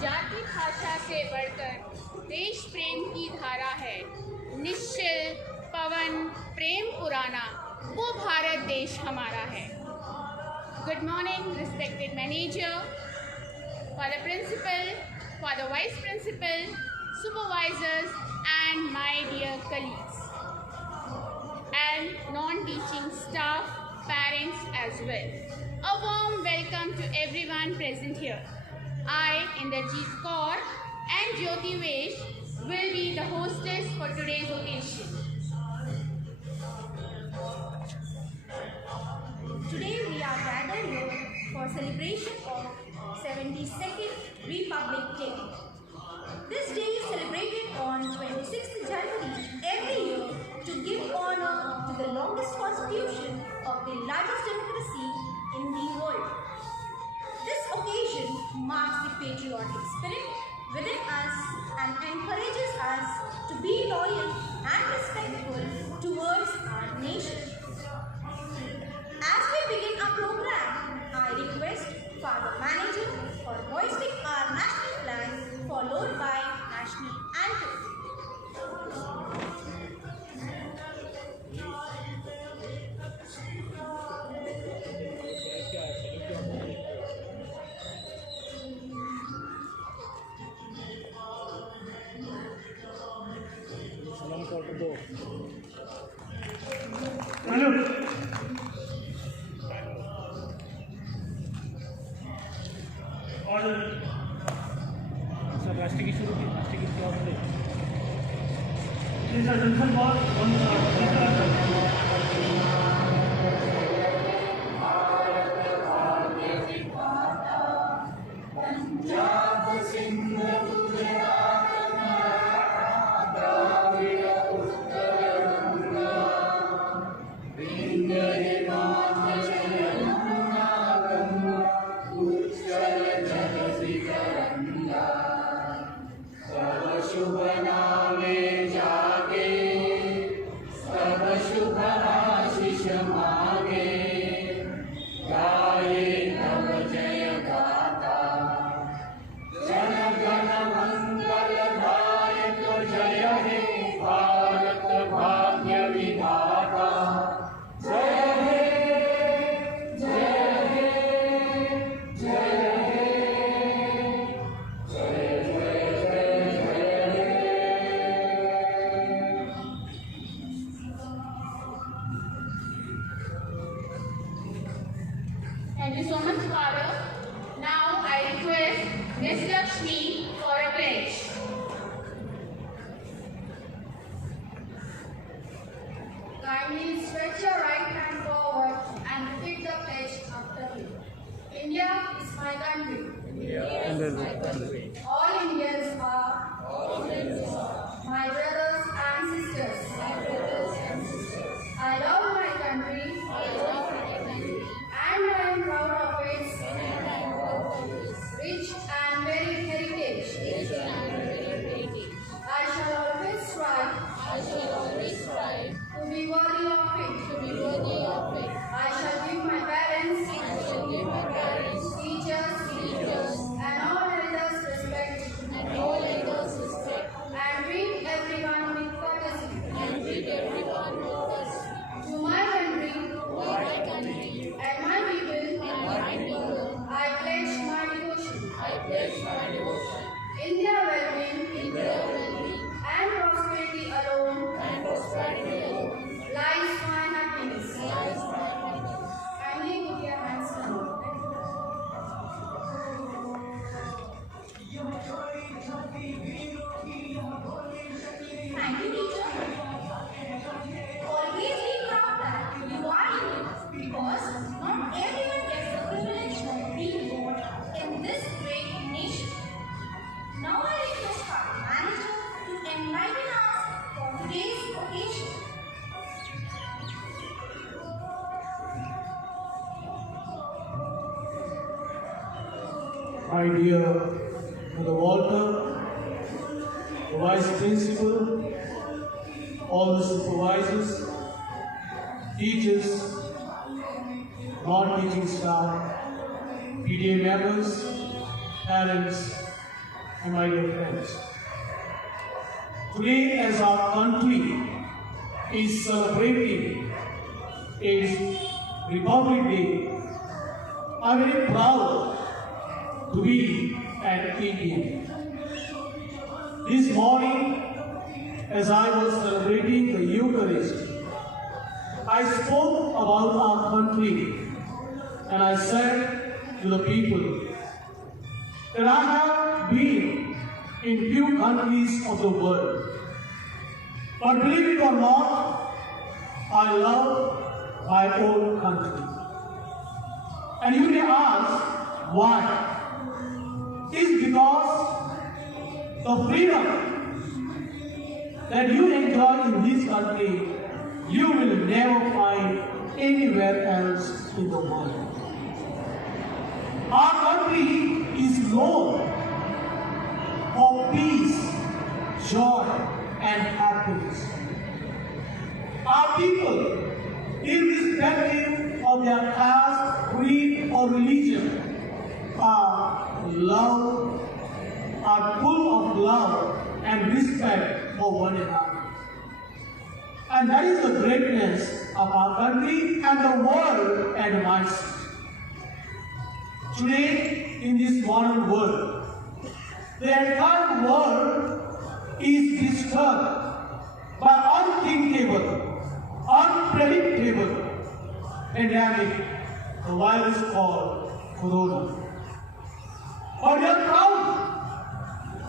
जाति भाषा से बढ़कर देश प्रेम की धारा है। निश्चल पवन प्रेम पुराना, वो भारत देश हमारा है। Good morning, respected manager, father principal, father vice principal, supervisors, and my dear colleagues, and non-teaching staff, parents as well. A warm welcome to everyone present here. I, Inderjeet Kaur and Jyoti Vesh will be the hostess for today's occasion. Today we are gathered here for celebration of 72nd Republic Day. This day is celebrated on 26th January every year to give honor to the longest constitution of the largest democracy in the world. This occasion marks the patriotic spirit within us and encourages us to be loyal and respectful towards our nation. As we begin our program, I request Father Manager for hoisting our national flag followed by national anthem. राष्ट्रीय की शुरू की राष्ट्रीय की क्या बोले Thank you so much, Father. Now I request Ms. Lakshmi for a pledge. Kindly stretch your right hand forward and repeat the pledge after me. India is my country. All Indians are my brothers and sisters. I love my country and I am proud of its rich and varied heritage. I shall always strive to be worthy of it. I shall give my parents, teachers, and all elders respect, and treat everyone with courtesy. To my country and my people, I pledge my devotion. India well-being and prosperity alone lies my happiness. Kindly put your hands down. Thank you, teacher. Always be proud that you are Indian, because not everyone gets the privilege of being born in this great nation. Now I request our manager to enlighten us for today's occasion. My dear Mother Walter, the Vice Principal, all the supervisors, teachers, non-teaching staff, PTA members, parents, and my dear friends, today as our country is celebrating its Republic Day, I am very proud to be an Indian. This morning, as I was celebrating the Eucharist, I spoke about our country and I said to the people that I have been in few countries of the world. But believe it or not, I love my own country. And you may ask, why? It's because the freedom that you enjoy in this country, you will never find anywhere else in the world. Our country is known for peace, joy, and happiness. Our people, irrespective of their caste, creed, or religion, are full of love and respect for one another. And that is the greatness of our country and the world admires. Today, in this modern world, the entire world is disturbed by unthinkable, unpredictable pandemic, the virus called Corona. But we are proud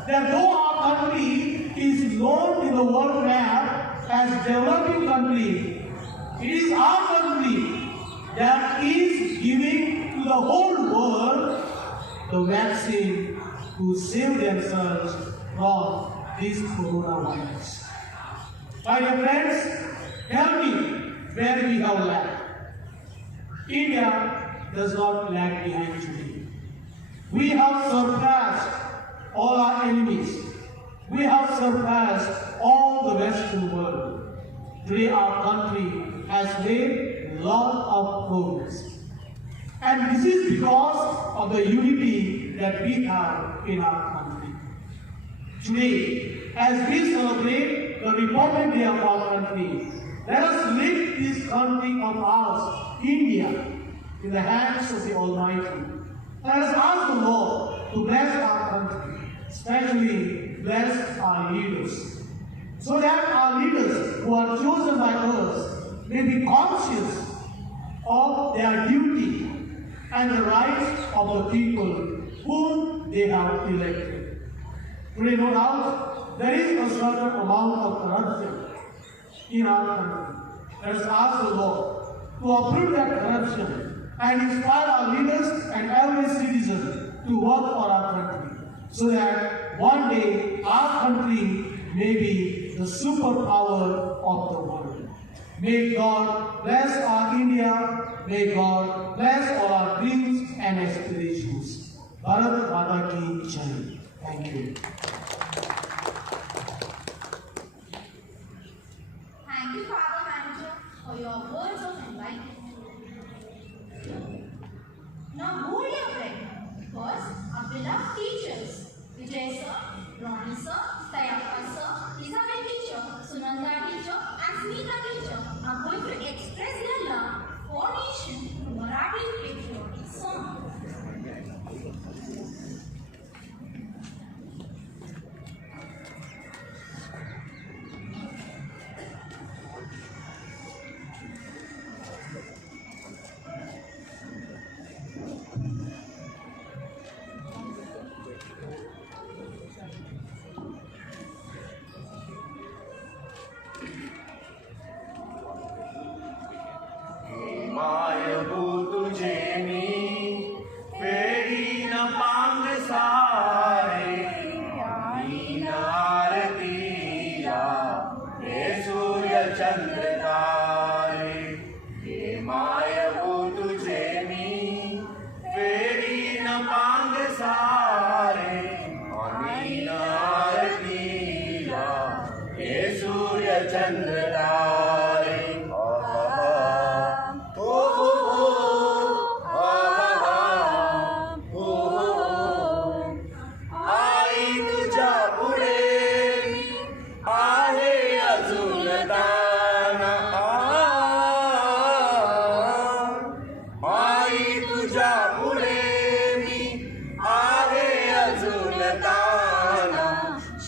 that though our country is known in the world map as developing country, it is our country that is giving to the whole world the vaccine to save themselves from this coronavirus. My dear friends, tell me where we have lagged. India does not lag behind today. We have surpassed all our enemies. We have surpassed all the Western world. Today our country has made a lot of progress. And this is because of the unity that we have in our country. Today, as we celebrate the Republic Day of our country, let us lift this country of ours, India, in the hands of the Almighty. Let us ask the Lord to bless our country, especially bless our leaders, so that our leaders who are chosen by us may be conscious of their duty and the rights of the people whom they have elected. Today, no doubt, there is a certain amount of corruption in our country. Let us ask the Lord to uproot that corruption and inspire our leaders and every citizen to work for our country, so that one day our country may be the superpower of the world. May God bless our India. May God bless all our dreams and aspirations. Bharat Mata Ki Jai. Thank you. Thank you, Father Manager, for your words of enlightenment. Now hold your breath, because our beloved teachers, Vijay sir, Ronnie sir, Tayappa sir, Isabel teacher, Sunanda teacher, and Smita teacher are going to express their love for nation through Marathi patriotic song.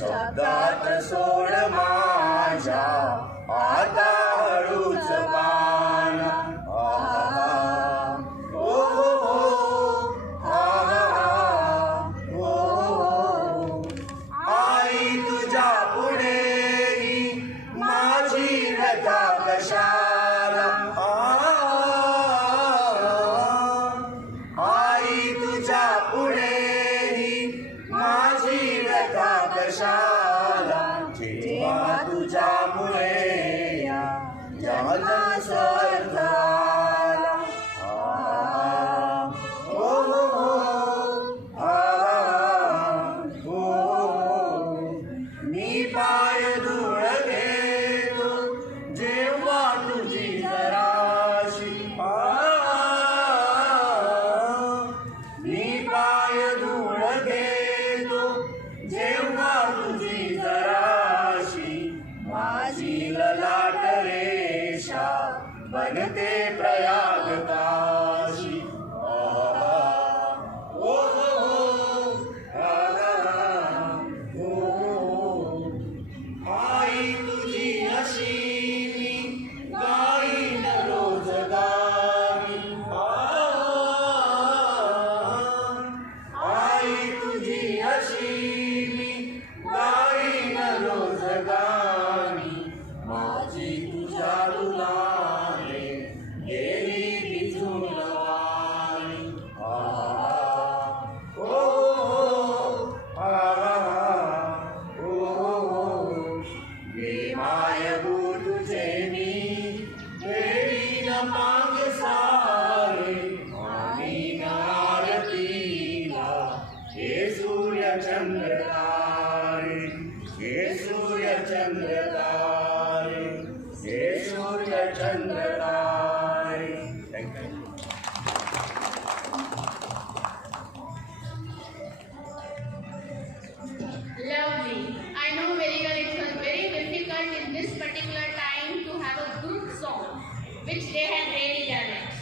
शब्दात सोड माझ्या आता हळूच पान आई तुझ्या पुढे माझी व्यथा कशाला आई तुझ्या पुढे माझी व्यथा कशाला जेव्हा तुझ्यामुळे या जगाचा अर्थ आला मी पाय धुळ घेतो जेव्हा तुझी जराशी मी पाय धुळ घेतो जेव्हा तुझी जराशी माझी ललाट रेषा बनते प्रयाग काशी आई तुझी अशी मी गाईन रोज गाई आई तुझी अशी मी गाईन रोज गाई माझी तुझ्या दुलाने गेली भिजून वारी मायबू तुझे मी देवीन मांग सारे आणि आरतीला हे सूर्य चंद्र तारे हे सूर्य चंद्र तारे हे सूर्य चंद्र तारे thank you Lovely. I know very well it was very difficult in this particular time to have a group song, which they had really done it.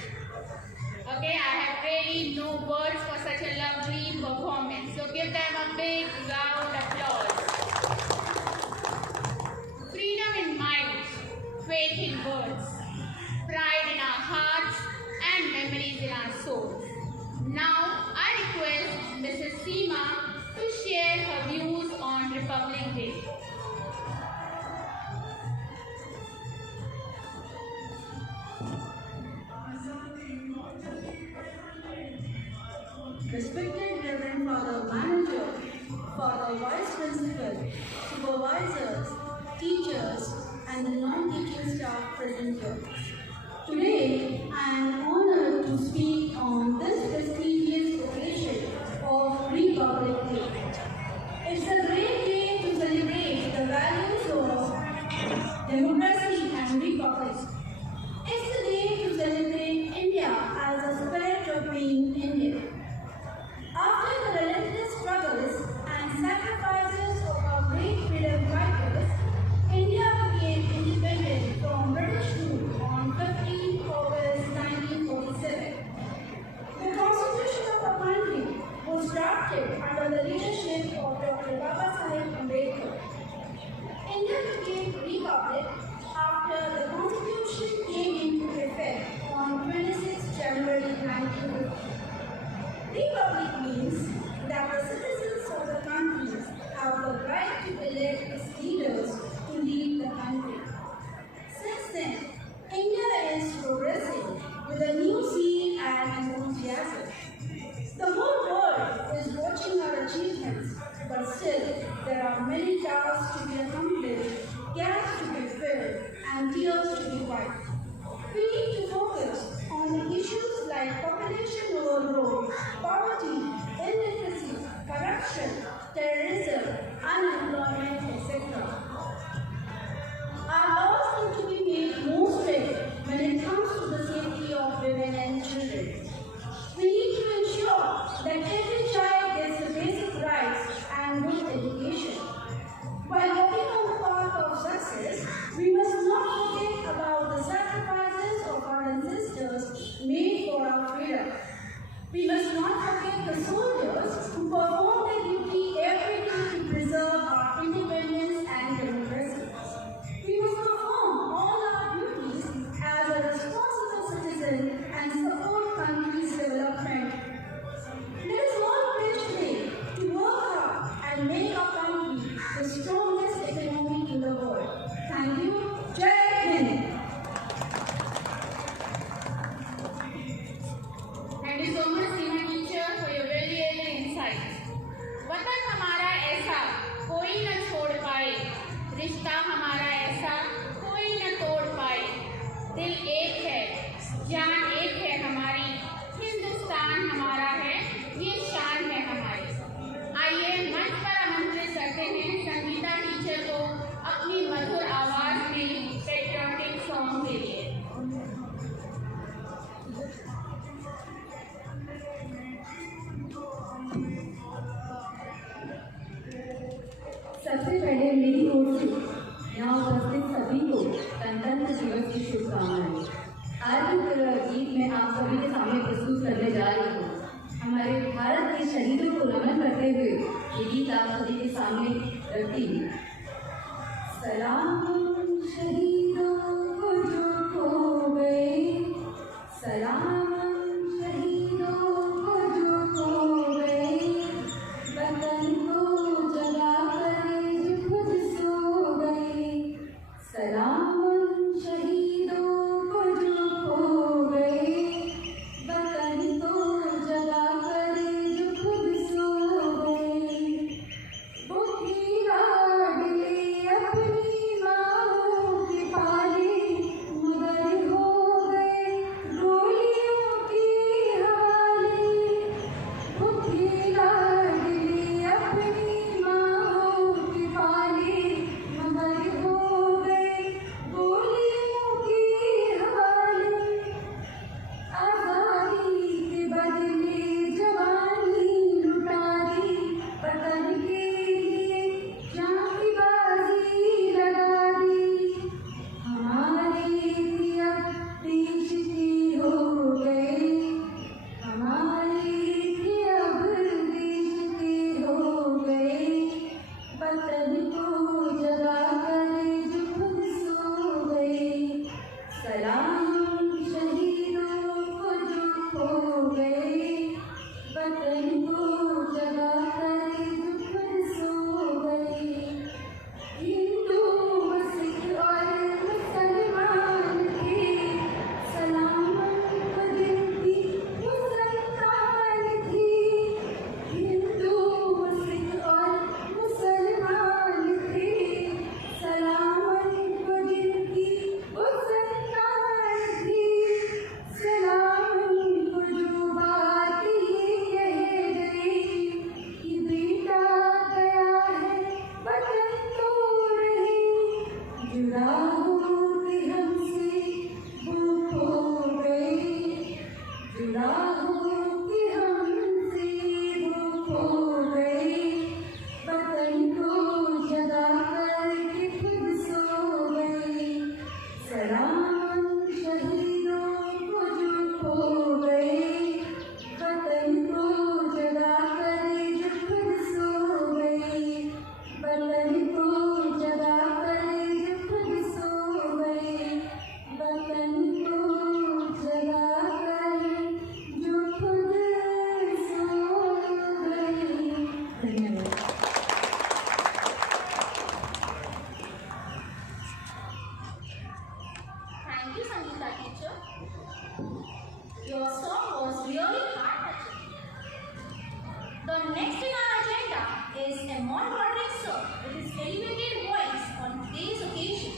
Okay, I have really no words for such a lovely performance. So give them a big round applause. Freedom in mind, faith in words, pride in our hearts, and memories in our souls. Now I request Mrs. Seema to share her views on Republic Day. Respected Reverend Father Manager, Father Vice Principal, Supervisors, Teachers, and the non-teaching staff present here. Today, I am honored to speak on this prestigious occasion of Republic Day. It's a great day to celebrate the values of democracy and republic. It's a day to celebrate India as a spirit of being Indian. After the relentless struggles and sacrifices of our great freedom fighters, India became independent from British rule on 15 August 1947. The constitution of our country was drafted under the leadership of Dr. Babasaheb Ambedkar. India became a republic after the constitution came into effect on 26 January 1950. Republic means that the citizens of the country have the right to elect its leaders to lead the country. Since then, India is progressing with a new zeal and enthusiasm. The whole world is watching our achievements, but still there are many tasks to be accomplished, gaps to be filled, and tears to be wiped. We need to focus on the issues like population overgrowth, poverty, illiteracy, corruption, terrorism, unemployment, etc. Our laws need to be made more strict when it comes to the safety of women and children. We need to ensure that every child gets the basic rights and good education. While walking on the path of success, we must not forget about the रिश्ता हमारा ऐसा कोई न तोड़ पाए। दिल एक है, जान एक है हमारी, हिंदुस्तान हमारा है, ये शान है हमारी। आइए मंच पर आमंत्रित करते हैं संगीता टीचर को अपनी मधुर आवाज में पेट्रियोटिक सॉन्ग के लिए। सबसे पहले मेरी ओर से यहाँ उपस्थित सभी को गणतंत्र दिवस की शुभकामनाएं। आज की गीत मैं आप सभी के सामने प्रस्तुत करने जा रही हूँ। हमारे भारत के शहीदों को नमन करते हुए ये गीत आप सभी के सामने रखती हूँ। सलाम शहीदों को जो खो गए, सलाम शहीदों को जो खो गए, वतन को जगा कर जो खुद सो गए। सलाम शहीदों को जो खो गए, वतन को जगा कर जो खुद सो गए। बुद्धि लाडले अपनी माँओं के पाले, मगर हो गए गोलियों के हवाले। बुद्धि लाडले अपनी माँओं के पाले, मगर हो गए गोलियों के हवाले। आज़ादी के बदले जवानी लुटा दी, वतन के लिए जान की बाजी लगा दी। हमारे थी अब देश की हो गए, हमारे थी अब देश की हो गए। वतन को जगा कर जो खुद सो गए। सलाम शहीदों को जो खो गए, वतन को जगा कर जो खुद सो गए। हिंदू सिख और मुसलमान थे, सलामत दिन की वो संतान थी। हिंदू सिख और मुसलमान थे, सलामत दिन की वो संतान थी। सलाम को जो बात ये कह गई कि बेटा गया है वतन तो रहे। जुड़ा हो के हमसे वो खो गए, जुड़ा हो के हमसे वो खो गए। वतन को जगा कर के खुद सो गए। सलाम शहीदों को जो खो गए, वतन को जगा कर जो खुद सो गए। वतन को जगा कर जो खुद सो गए। वतन को जगा कर जो खुद सो गए। धन्यवाद। Thank you, Sangeeta teacher. Your song was really heart-touching. The next in our agenda is Amon Roderick sir with his elevated voice on today's occasion.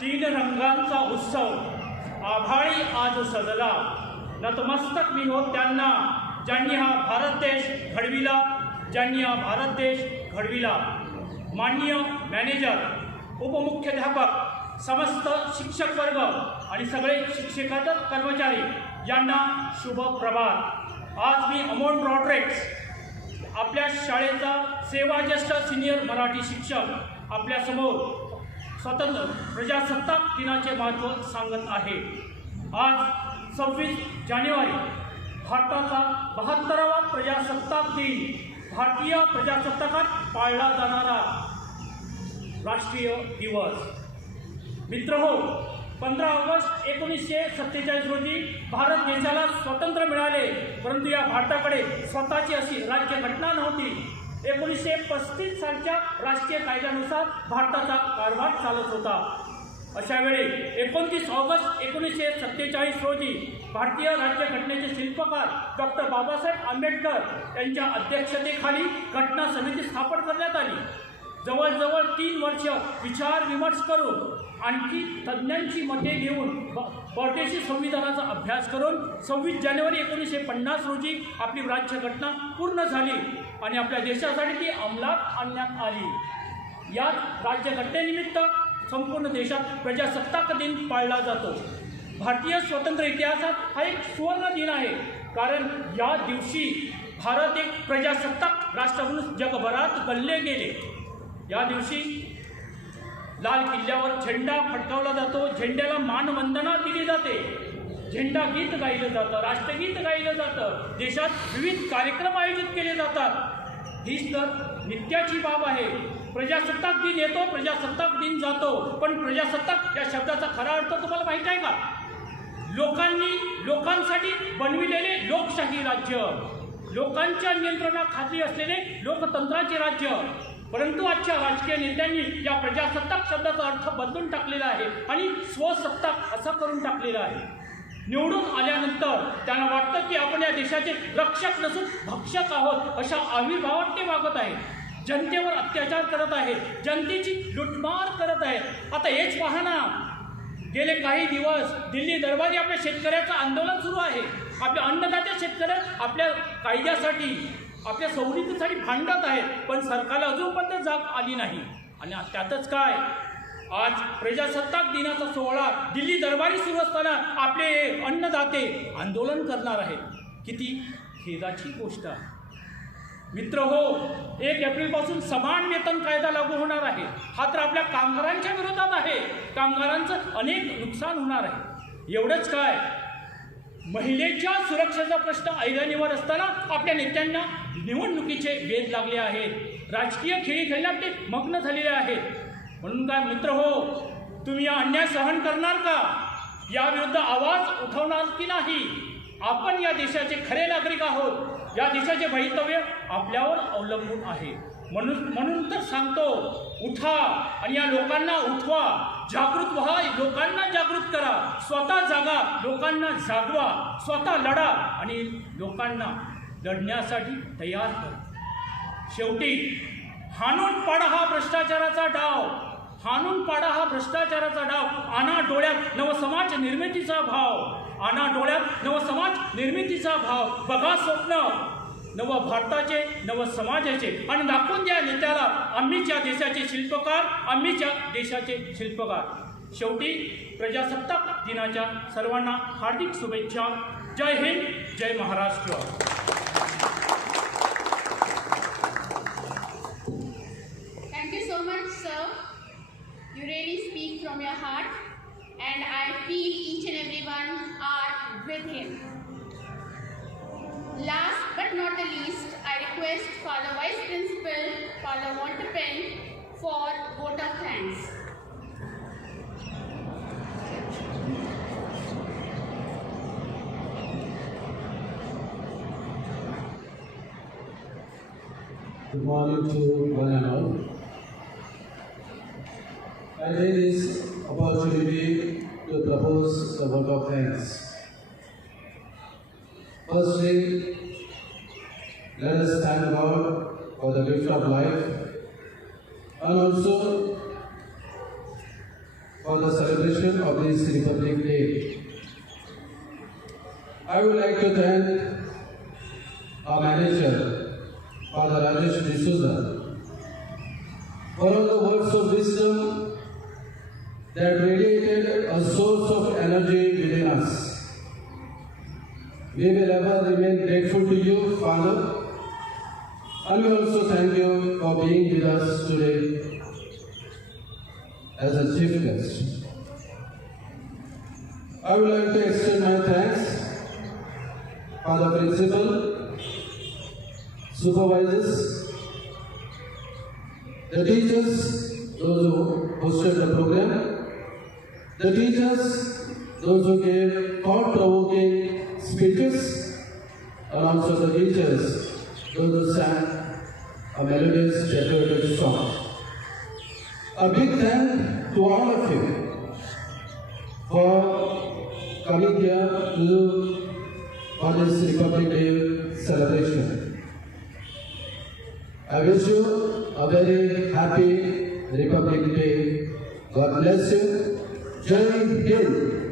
तीन रंगांचा उत्सव आभाळी आज सजला, नतमस्तक मी हो त्यांना ज्यांनी हा भारत देश घडविला, ज्यांनी हा भारत देश घडविला। माननीय मॅनेजर, उपमुख्याध्यापक, समस्त शिक्षक वर्ग आणि सगळे शिक्षकेतर कर्मचारी यांना शुभ प्रभात। आज मी अमोन रॉड्रिक्स आपल्या शाळेचा सेवाज्येष्ठ सिनियर मराठी शिक्षक आपल्यासमोर स्वतंत्र प्रजासत्ताक दिनाचे महत्त्व सांगत आहे। आज 26 जानेवारी भारताचा 72वा प्रजासत्ताक दिन, भारतीय प्रजासत्ताकात पाळला जाणारा राष्ट्रीय दिवस। मित्रहो, 15 ऑगस्ट 1947 रोजी भारत देशाला स्वातंत्र्य मिळाले, परंतु या भारताकडे स्वतःची अशी राज्यघटना नव्हती। 1935 सालच्या राष्ट्रीय कायद्यानुसार भारताचा कारभार चालत होता। अशा वेळी 29 ऑगस्ट 1947 रोजी भारतीय राज्यघटनेचे शिल्पकार डॉक्टर बाबासाहेब आंबेडकर यांच्या अध्यक्षतेखाली घटना समिती स्थापन करण्यात आली. जवळजवळ 3 वर्ष विचार विमर्श करून आणखी तज्ज्ञांची मते घेऊन परदेशी संविधानाचा अभ्यास करून 26 जानेवारी 1950 रोजी आपली राज्यघटना पूर्ण झाली आणि आपल्या देशासाठी ती अंमलात आणण्यात आली. याच राज्यघटनेनिमित्त संपूर्ण देशात प्रजासत्ताक दिन पाळला जातो. भारतीय स्वतंत्र इतिहासात हा एक सुवर्ण दिन आहे, कारण या दिवशी भारत एक प्रजासत्ताक राष्ट्र म्हणून जगभरात गणले गेले. या दिवशी लाल किल्ल्यावर झेंडा फडकावला जातो, झेंड्याला मानवंदना दिली जाते, झेंडा गीत गायलं जातं, राष्ट्रगीत गायलं जातं, देशात विविध कार्यक्रम आयोजित केले जातात. हीच तर नित्याची बाब आहे. प्रजासत्ताक दिन येतो, प्रजासत्ताक दिन जातो, पण प्रजासत्ताक या शब्दाचा खरा अर्थ तुम्हाला माहीत आहे का? लोकांसाठी बनविलेले लोकशाही राज्य, लोकांच्या नियंत्रणाखाली असलेले लोकतंत्राचे राज्य. परंतु आजच्या राजकीय नेत्यांनी या प्रजासत्ताक शब्दाचा अर्थ बदलून टाकलेला आहे आणि स्वसत्ताक असा करून टाकलेला आहे. निवडून आल्यानंतर त्यांना वाटतं की आपण या देशाचे रक्षक नसून भक्षक आहोत अशा आविर्भावात ते वागत आहे. जनतेवर अत्याचार करत आहे, जनतेची लुटमार करत आहे. आता हेच पहा ना, गेले काही दिवस दिल्ली दरबारी आपल्या शेतकऱ्याचं आंदोलन सुरू आहे. आपल्या अन्नदात्या शेतकऱ्या आपल्या कायद्यासाठी, आपल्या सवलतीसाठी भांडत आहेत, पण सरकारला अजूनपर्यंत जाग आली नाही. आणि त्यातच काय, आज प्रजासत्ताक दिनाचा सोहळा दिल्ली दरबारी सुरू असताना आपले अन्नदाते आंदोलन करणार आहेत. किती खेदाची गोष्ट आहे. मित्र हो, 1 एप्रिलपासून समान वेतन कायदा लागू होणार आहे. हा तर आपल्या कामगारांच्या विरोधात आहे. कामगारांचं अनेक नुकसान होणार आहे. एवढंच काय, महिलेच्या सुरक्षेचा प्रश्न ऐरणीवर असताना आपल्या नेत्यांना निवडणुकीचे वेध लागले आहेत. राजकीय खेळी खेळण्यात ते मग्न झालेले आहेत. म्हणून काय मित्र हो, तुम्ही या अन्याय सहन करणार का? याविरुद्ध आवाज उठवणार की नाही? आपण या देशाचे खरे नागरिक आहोत. या देशाचे भवितव्य आपल्यावर अवलंबून आहे. म्हणून तर सांगतो, उठा आणि या लोकांना उठवा, जागृत व्हा, लोकांना जागृत करा, स्वतः जागा, लोकांना जागवा, स्वतः लढा आणि लोकांना लढण्यासाठी तयार करा. शेवटी हाणून पाडा हा भ्रष्टाचाराचा डाव, हाणून पाडा हा भ्रष्टाचाराचा डाव. आणा डोळ्यात नवसमाज निर्मितीचा भाव, आणा डोळ्यात नवसमाज निर्मितीचा भाव. बघा स्वप्न नव भारताचे, नव समाजाचे आणि दाखवून द्या नेत्याला आम्हीच या देशाचे शिल्पकार, आम्हीच या देशाचे शिल्पकार. शेवटी प्रजासत्ताक दिनाच्या सर्वांना हार्दिक शुभेच्छा. जय हिंद, जय Maharashtra. Thank you so much, sir. You really speak from your heart, and I feel each and everyone are with him. Last but not the least, I request Father Vice Principal, Father Walter Penn, for vote of thanks. Good morning to one and all. I take this opportunity to propose the vote of thanks. Firstly, let us thank God for the gift of life and also for the celebration of this Republic Day. I would like to thank our manager, Father Rajesh D'Souza, for all the words of wisdom that radiated a source of energy within us. We will ever remain grateful to you, Father, and we also thank you for being with us today as a chief guest. I would like to extend my thanks for the principal, supervisors, the teachers, those who hosted the program, the teachers, those who gave thought-provoking speeches, and also the teachers, those who sang a melodious decorative song. A big thank to all of you Republic Day celebration. I wish you a very happy Republic Day. God bless you. Jai Hind.